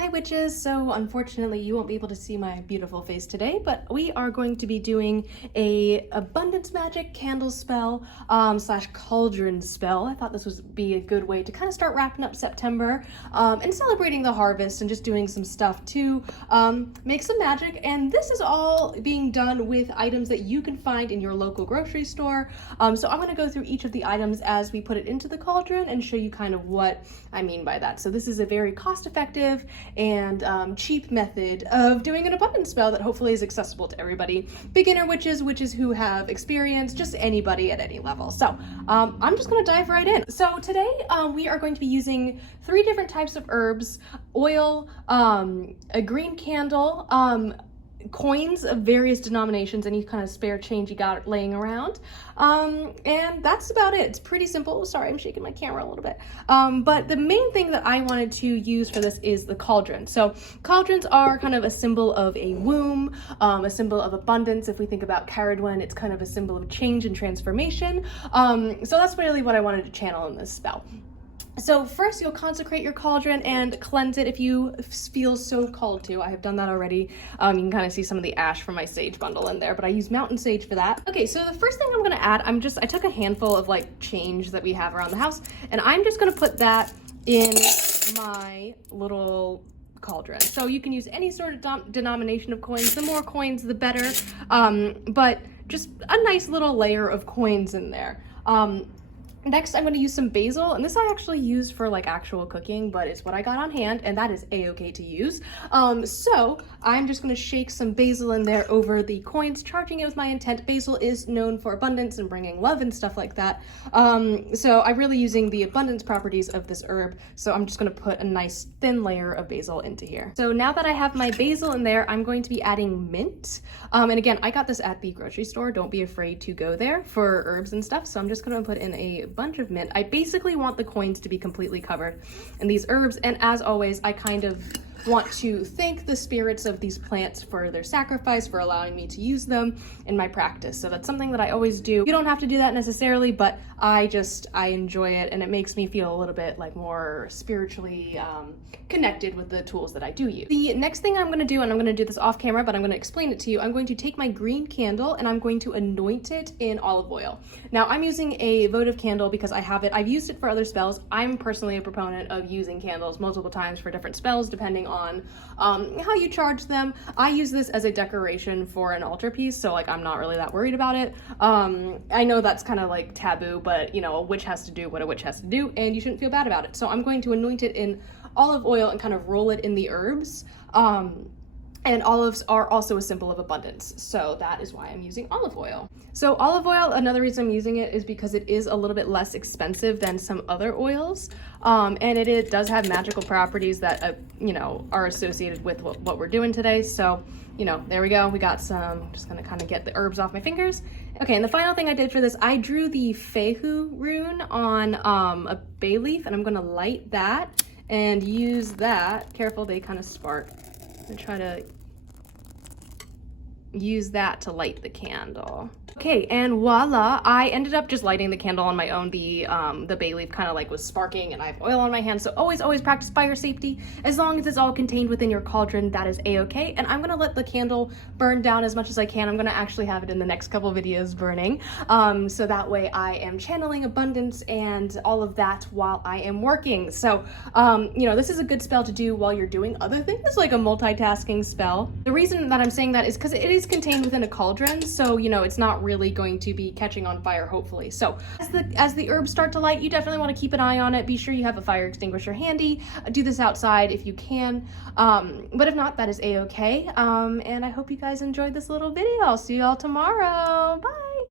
Hi witches! So unfortunately you won't be able to see my beautiful face today, but we are going to be doing a abundance magic candle spell slash cauldron spell. I thought this would be a good way to kind of start wrapping up September and celebrating the harvest and just doing some stuff to make some magic. And this is all being done with items that you can find in your local grocery store. So I'm going to go through each of the items as we put it into the cauldron and show you kind of what I mean by that. So this is a very cost-effective and cheap method of doing an abundance spell that hopefully is accessible to everybody. Beginner witches, witches who have experience, just anybody at any level. So I'm just gonna dive right in. So today we are going to be using 3 different types of herbs: oil, a green candle, coins of various denominations, any kind of spare change you got laying around, and that's about it. It's pretty simple. Sorry, I'm shaking my camera a little bit, but the main thing that I wanted to use for this is the cauldron. So cauldrons are kind of a symbol of a womb, a symbol of abundance. If we think about Cauldron, it's kind of a symbol of change and transformation. So that's really what I wanted to channel in this spell. So first you'll consecrate your cauldron and cleanse it if you feel so called to. I have done that already. You can kind of see some of the ash from my sage bundle in there, but I use mountain sage for that. Okay, so the first thing I'm gonna add, I took a handful of like change that we have around the house, and I'm just gonna put that in my little cauldron. So you can use any sort of denomination of coins. The more coins, the better, but just a nice little layer of coins in there. Next, I'm going to use some basil, and this I actually use for like actual cooking, but it's what I got on hand, and that is a-okay to use. So I'm just going to shake some basil in there over the coins, charging it with my intent. Basil is known for abundance and bringing love and stuff like that. So I'm really using the abundance properties of this herb, so I'm just going to put a nice thin layer of basil into here. So now that I have my basil in there, I'm going to be adding mint. And again, I got this at the grocery store. Don't be afraid to go there for herbs and stuff. So I'm just going to put in a bunch of mint. I basically want the coins to be completely covered in these herbs, and as always, I kind of want to thank the spirits of these plants for their sacrifice, for allowing me to use them in my practice. So that's something that I always do. You don't have to do that necessarily, but I enjoy it, and it makes me feel a little bit like more spiritually connected with the tools that I do use. The next thing I'm going to do, and I'm going to do this off camera, but I'm going to explain it to you, I'm going to take my green candle and I'm going to anoint it in olive oil. Now I'm using a votive candle because I have it. I've used it for other spells. I'm personally a proponent of using candles multiple times for different spells depending on how you charge them. I use this as a decoration for an altarpiece, so like I'm not really that worried about it. I know that's kind of like taboo, but you know, a witch has to do what a witch has to do, and you shouldn't feel bad about it. So I'm going to anoint it in olive oil and kind of roll it in the herbs. And olives are also a symbol of abundance, so that is why I'm using olive oil. So olive oil, another reason I'm using it is because it is a little bit less expensive than some other oils, and it does have magical properties that you know, are associated with what we're doing today. So you know, there we go. We got some. I'm just gonna kind of get the herbs off my fingers. Okay, and the final thing I did for this, I drew the Fehu rune on a bay leaf, and I'm gonna light that and use that. Careful, they kind of spark. And try to use that to light the candle. Okay, and voila, I ended up just lighting the candle on my own. The bay leaf kind of like was sparking, and I have oil on my hands, so always practice fire safety. As long as it's all contained within your cauldron, that is a-okay. And I'm gonna let the candle burn down as much as I can. I'm gonna actually have it in the next couple videos burning, so that way I am channeling abundance and all of that while I am working. So, you know, this is a good spell to do while you're doing other things, like a multitasking spell. The reason that I'm saying that is because it is contained within a cauldron, so you know, it's not really going to be catching on fire, hopefully. So as the herbs start to light, you definitely want to keep an eye on it. Be sure you have a fire extinguisher handy. Do this outside if you can, but if not, that is a-okay. And I hope you guys enjoyed this little video. I'll see you all tomorrow. Bye.